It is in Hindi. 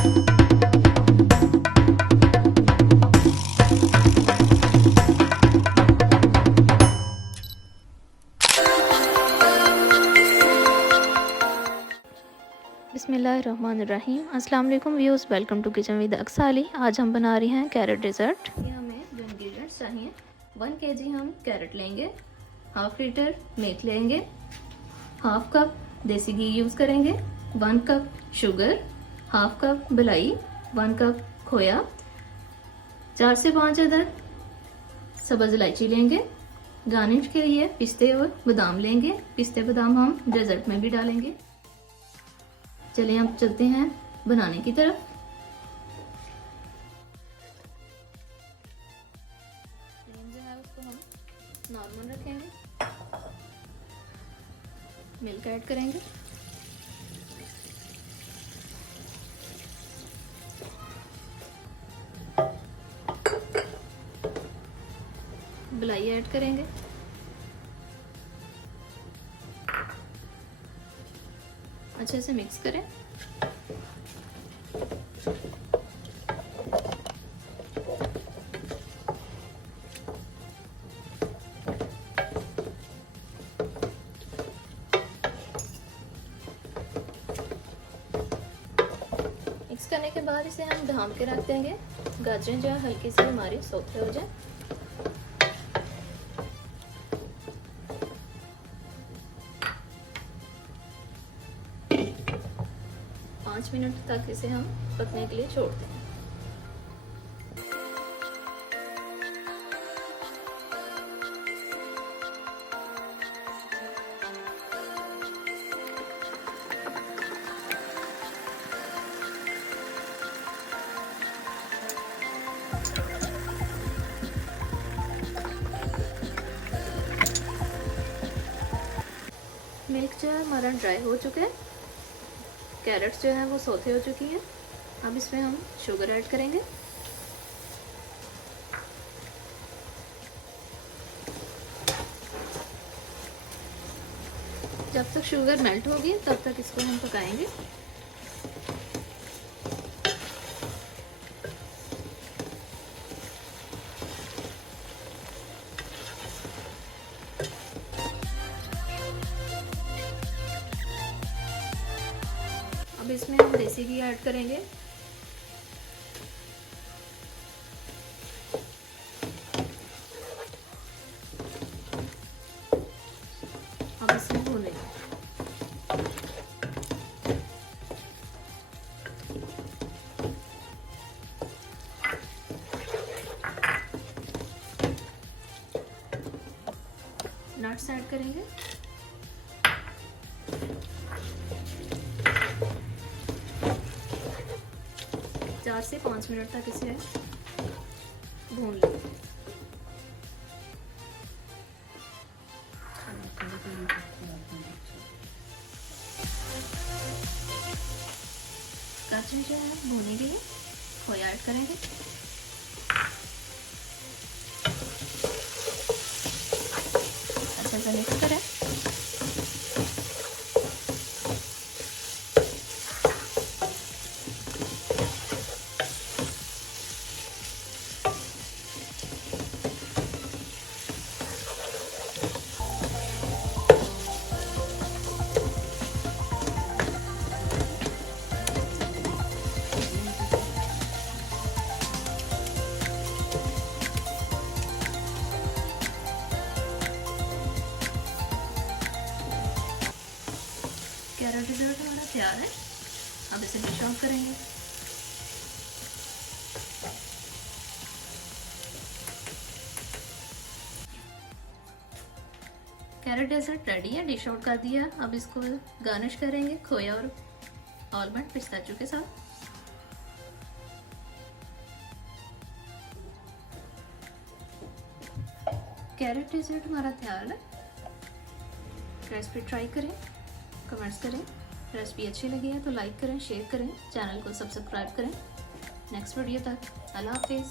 बिस्मिल्लाहिर्रहमानिर्रहीम। अस्सलाम वालेकुम viewers, welcome to kitchen with Aqsa Ali. आज हम बना रहे हैं कैरेट डेजर्ट। ये हमें जो इंग्रेडिएंट्स चाहिए, 1 kg हम कैरेट लेंगे, हाफ लीटर मिल्क लेंगे, हाफ कप देसी घी यूज़ करेंगे, 1 कप शुगर, हाफ कप मलाई, 1 कप खोया, 4 से 5 अदद सब्ज़ इलायची लेंगे। गार्निश के लिए पिस्ते और बादाम लेंगे। पिस्ते बादाम हम डेजर्ट में भी डालेंगे। चलिए हम चलते हैं बनाने की तरफ। फ्लेम जो है उसको हम नॉर्मल रखेंगे। मिल्क ऐड करेंगे, मलाई ऐड करेंगे, अच्छे से मिक्स करें। मिक्स करने के बाद इसे हम ढाँप के रख देंगे। गाजरें जो है हल्की सी हमारी सौते हो जाए। पाँच मिनट तक इसे हम पकने के लिए छोड़ते हैं। मिल्क जो है हमारा ड्राई हो चुका है, कैरेट्स जो है वो सौते हो चुकी हैं। अब इसमें हम शुगर ऐड करेंगे। जब तक शुगर मेल्ट होगी तब तक इसको हम पकाएंगे। अब इसमें हम देसी घी ऐड करेंगे। अब इसमें भूनेंगे। नट्स ऐड करेंगे। 4 से 5 मिनट तक इसे भून लेंगे। गाजर जो है भूनने के लिए खोया ऐड करेंगे। अच्छे से मिक्स करें। कैरेट डेजर्ट हमारा तैयार है। अब इसे डिश आउट करेंगे। कैरेट डेजर्ट रेडी है, डिश आउट कर दिया। अब इसको गार्निश करेंगे खोया और आलमंड पिस्ताचियो के साथ। कैरेट डेजर्ट हमारा तैयार है। रेसिपी ट्राई करें, कमेंट्स करें। रेसिपी अच्छी लगी है तो लाइक करें, शेयर करें, चैनल को सब्सक्राइब करें। नेक्स्ट वीडियो तक अल्लाह हाफिज़।